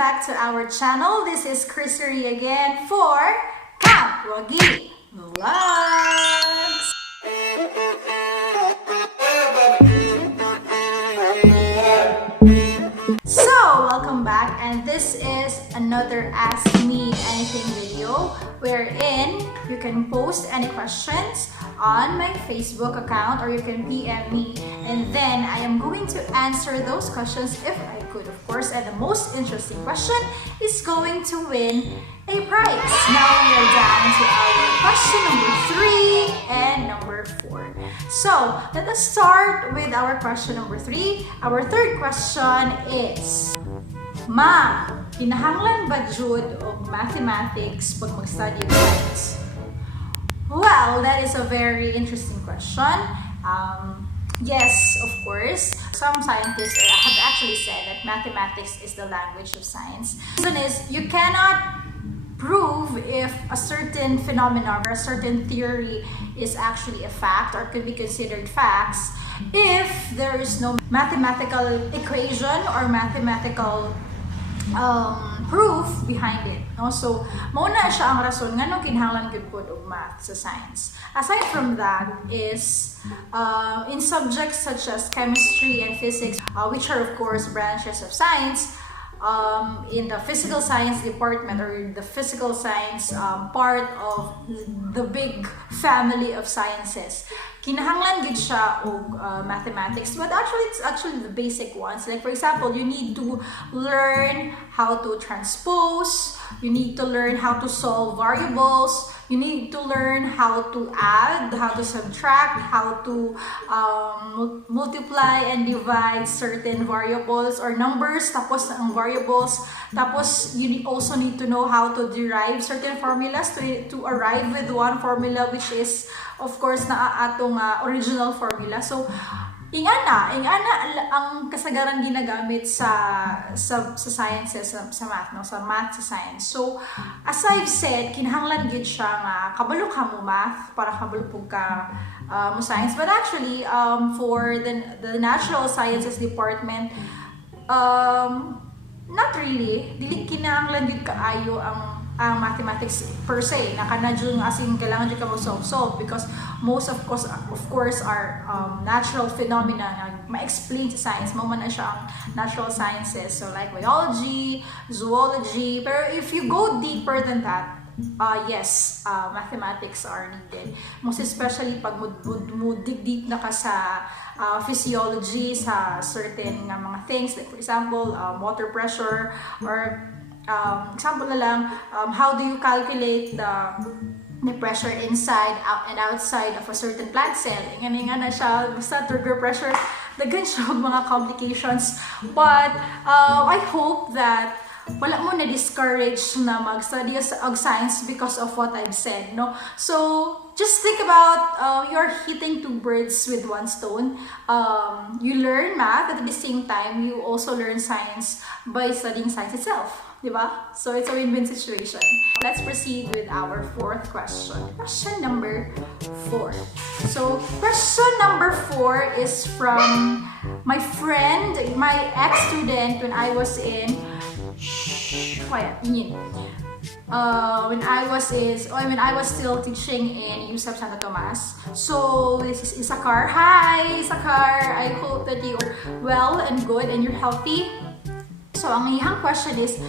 back to our channel. This is Criscire again for Camp Wagi Vlogs. So, welcome back, and this is another Ask Me Anything video wherein you can post any questions on my Facebook account or you can PM me, and then I am going to answer those questions if I could, of course. And the most interesting question is going to win a prize. Now we are down to our question number 3 and number 4. So let us start with our question number 3. Our third question is, Ma, kinahanglan ba jud og mathematics pag mag-study of science? Well, that is a very interesting question. Yes, of course. Some scientists have actually said that mathematics is the language of science. The reason is you cannot prove if a certain phenomenon or a certain theory is actually a fact or could be considered facts if there is no mathematical equation or mathematical proof behind it. No? So, mauna siya ang rason nga nung kinahanglan gyud pod og math sa science. Aside from that is in subjects such as chemistry and physics, which are of course branches of science, in the physical science department or the physical science part of the big family of sciences, kinahanglan gid siya og mathematics, but actually it's actually the basic ones. Like for example, you need to learn how to transpose, you need to learn how to solve variables, you need to learn how to add, how to subtract, how to multiply and divide certain variables or numbers, tapos ang variables, tapos you also need to know how to derive certain formulas to arrive with one formula, which is of course na atong original formula. So ingana ang kasagaran ginagamit sa sciences, sa math, no, sa math, sa science. So as I've said, kinahanglan gid siya nga kabalo ka mo math para kabalo pug ka mo science. But actually for the natural sciences department, not really. Dili kinahanglan gid kaayo ang mathematics per se, na kanadyo nga asing kailangan dyan ka mag-solve because most of course are natural phenomena na ma-explain sa science. Mo man na siya ang natural sciences, so like biology, zoology. Pero if you go deeper than that, yes, mathematics are needed. Most especially pag mo dig deep na ka sa physiology, sa certain mga things, like for example, water pressure, or example na lang, how do you calculate the pressure inside and outside of a certain plant cell. Nga na siya, basta trigger pressure, daghan siya mga complications. But I hope that wala mo na-discourage na mag-study of science because of what I've said, no? So, just think about you're hitting 2 birds with 1 stone. You learn math, at the same time, you also learn science by studying science itself. Diba? So, it's a win-win situation. Let's proceed with our 4th question. Question number 4. So, question number 4 is from my friend, my ex-student when I was in when I was still teaching in USAP Santa Tomas. So this is Isakar. Hi Isakar, I hope that you are well and good and you're healthy. So ang iyang question is,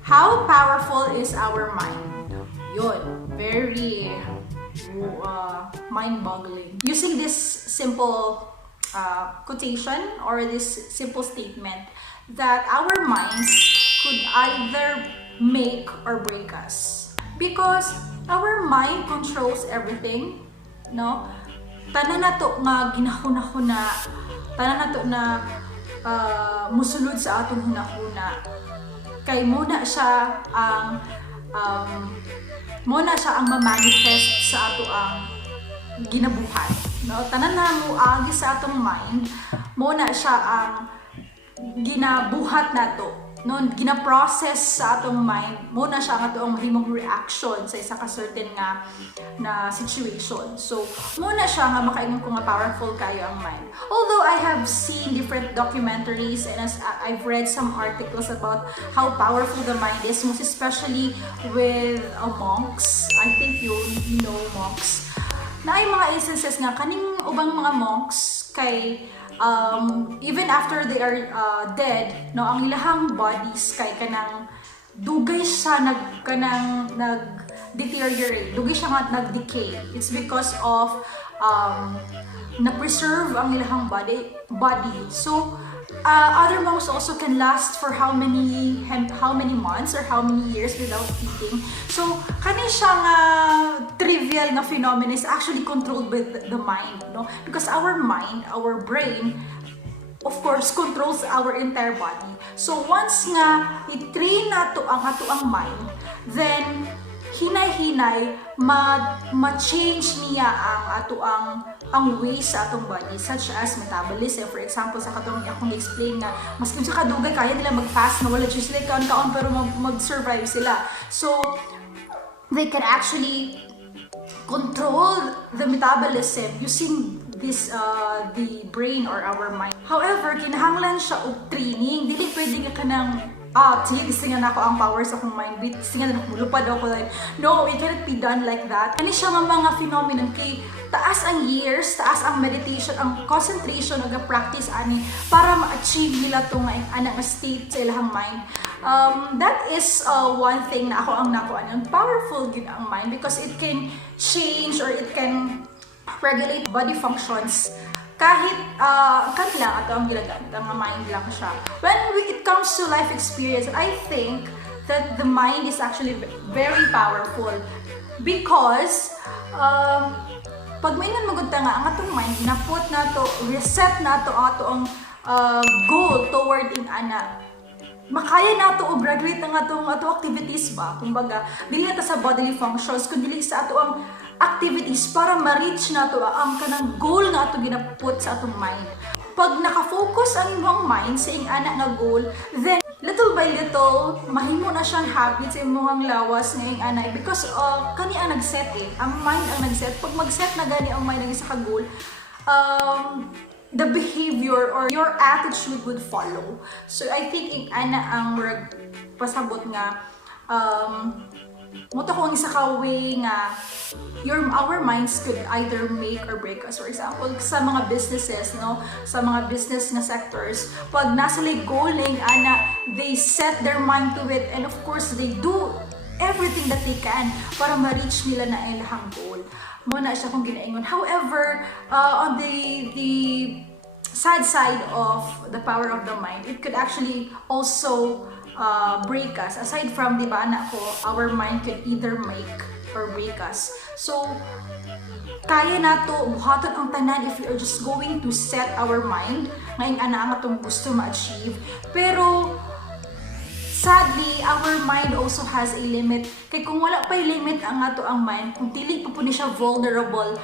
how powerful is our mind? Yun, very mind-boggling. Using this simple quotation or this simple statement that our minds could either make or break us, because our mind controls everything, no? Tanan nato nga ginahuna-huna, tanan nato na musulod sa atong hunahuna, kay muna siya ang ma-manifest sa ato ang ginabuhat, no? Tanan na mo agi sa atong mind, muna siya ang ginabuhat nato no, gina-process sa atong mind mo na siya nga atong mahimong reaction sa isa ka certain nga na situation. So mo na siya nga makaingon ko nga powerful kayo ang mind. Although I have seen different documentaries and as I've read some articles about how powerful the mind is, most especially with monks. I think you know monks. Na ay mga instances nga kaning ubang mga monks kay even after they are dead, no, ang ilahang bodies kay kanang dugay siya nag-deteriorate, dugay siya nga nag-decay. It's because of na-preserve ang ilahang body. So other monks also can last for how many months or how many years without eating. So kani siya nga trivial na phenomenon is actually controlled by the mind, no? Because our mind, our brain, of course, controls our entire body. So once nga i-train nato ang ato ang mind, then hinay-hinay ma-change niya ang ato ang ways sa atong body, such as metabolism. For example, sa katong akong explain nga mas kung sa kadugay kaya nila mag-fast na wala sila kaon-kaon pero mag-survive sila. So they can actually control the metabolism using this the brain or our mind. However, kinahanglan siya og training. Dili pwede ka kanang sige, gusto nga na ako ang power sa akong mind. Gusto nga na lumupad ako. Like, no, it cannot be done like that. Ano siya mga phenomenon kay taas ang years, taas ang meditation, ang concentration o practice ani para ma-achieve nila itong anang state sa ilang mind. That is one thing na ako ang nakuha yun. Powerful yun ang mind because it can change or it can regulate body functions kahit lang ato ang gilagamit, ang mind lang siya. When it comes to life experience, I think that the mind is actually very powerful because pag may magunta nga ang atong mind, naput nato, reset nato ato ang goal toward in ana. Makaya nato og regulate ang ato activities ba? Kumbaga, dili na ta sa bodily functions, kundi sa ato ang activities para ma-reach nato ang kanang goal nga ato ginaput sa atong mind. Pag naka-focus ang imong mind sa ing ana nga goal, then little by little mahimo na siyang habit sa imong lawas nga ing ana because kani ang nag-set ang mind ang nag-set. Pag mag-set na gani ang mind ng isa ka goal, the behavior or your attitude would follow. So I think ing ana ang pasabot nga muto ko ang isa ka way nga our minds could either make or break us. For example, sa mga businesses, no, sa mga business na sectors, pag nasa goaling ana, they set their mind to it and of course they do everything that they can para ma-reach nila na ilang goal. Muna siya kung ginaingon. However, on the sad side of the power of the mind, it could actually also break us. Aside from, di ba, anak ko, our mind could either make or break us. So, kaya na to buhaton ang tanan if we are just going to set our mind ngayon ana ang atong gusto ma-achieve. Pero, sadly, our mind also has a limit. Kaya kung wala pa limit ang ato ang mind, kung dili pa po siya vulnerable,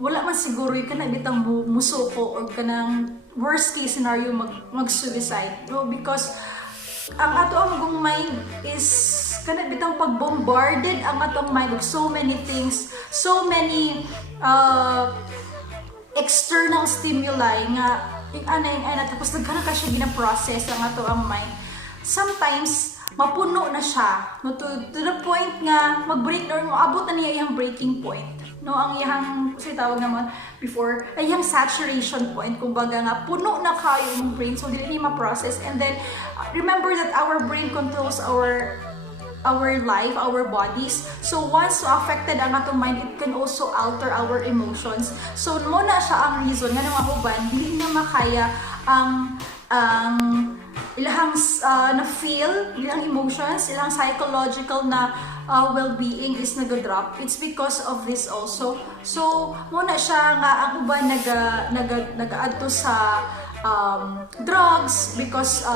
wala man siguro yung kanang bitang musuko o kanang worst case scenario mag-suicide. No? Because ang ato ang mind is kanang bitang pag-bombarded ang atong mind of so many things, so many external stimuli nga yung ana tapos nagkana ka siya gina-process ang ato ang mind. Sometimes mapuno na siya, no, to the point nga mag-break or maabot na niya yung breaking point. No, ang iyang, kasi tawag naman before, ay yung saturation point, kumbaga nga, puno na kayo yung brain, so dili niya ma-process. And then, remember that our brain controls our life, our bodies. So once affected ang atong mind, it can also alter our emotions. So muna siya ang reason nga ng uban, hindi na makaya ang ilahang na-feel, ilang emotions, ilang psychological na well-being is nag-drop. It's because of this also. So, muna siya nga ang uban nag-add to sa drugs because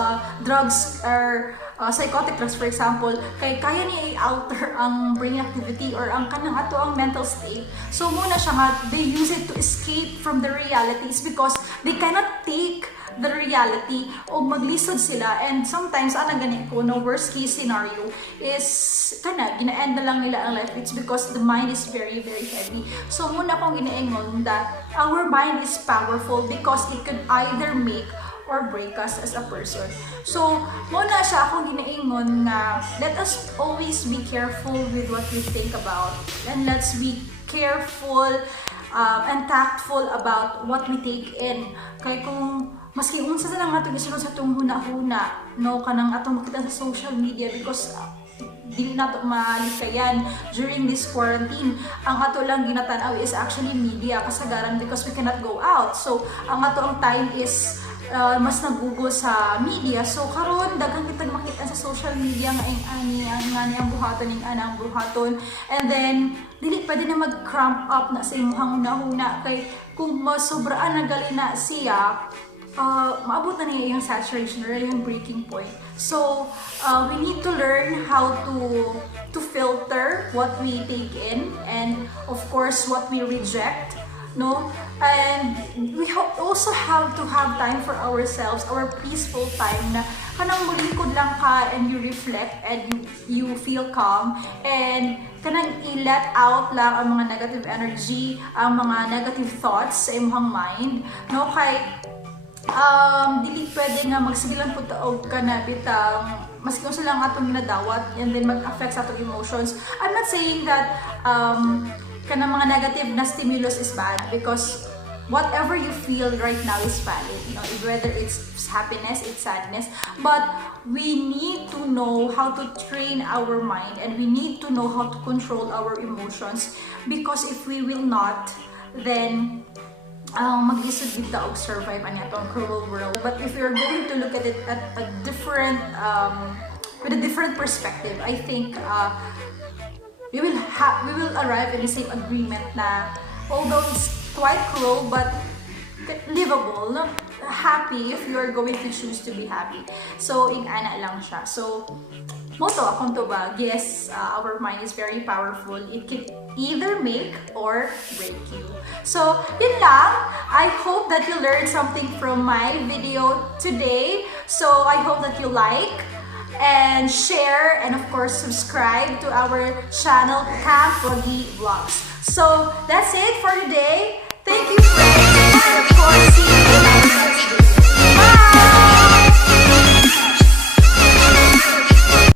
drugs are psychotic drugs, for example, kaya niya i-alter ang brain activity or ang kanang ato ang mental state. So, muna siya nga, they use it to escape from the realities because they cannot take the reality o maglisod sila. And sometimes ana gani ko no, worst case scenario is kana gina-end na lang nila ang life. It's because the mind is very heavy. So muna akong ginaingon that our mind is powerful because it could either make or break us as a person. So, muna siya akong ginaingon na let us always be careful with what we think about, and let's be careful and tactful about what we take in. Kaya kung maski unsa sa lang atong isunod sa itong huna-huna, no, kanang atong makita sa social media, because dili nato malikayan during this quarantine. Ang ato lang ginatanaw is actually media kasagaran because we cannot go out. So, ang ato ang time is mas nagugol sa media. So karon daghang kitang makita sa social media nga ang buhaton ning anang buhaton, and then dili pa din na mag-cramp up na sa imong huna-huna kay kung masobraan na gali na siya, maabot na niya yung saturation or yung breaking point. So we need to learn how to filter what we take in, and of course what we reject, no? And we also have to have time for ourselves, our peaceful time na kanang mulikod lang ka and you reflect and you feel calm, and kanang i-let out lang ang mga negative energy, ang mga negative thoughts sa imong mind, no? Kay dili pwede nga magsigilan po taog ka na bitang maski kung sila nga atong ginadawat and then mag-affect sa atong emotions. I'm not saying that kanang mga negative na stimulus is bad, because whatever you feel right now is valid, you know, whether it's happiness, it's sadness, but we need to know how to train our mind, and we need to know how to control our emotions, because if we will not, then mag-isod dito og survive ang atong cruel world. But if you're going to look at it at a different with a different perspective, I think we will arrive in the same agreement na although it's quite cruel but livable, no? Happy if you are going to choose to be happy. So ing-ana lang siya. So moto akong tubag, yes, our mind is very powerful. It can either make or break you. So yun lang. I hope that you learned something from my video today. So I hope that you like and share, and of course subscribe to our channel, Camp Wagi Vlogs. So that's it for today.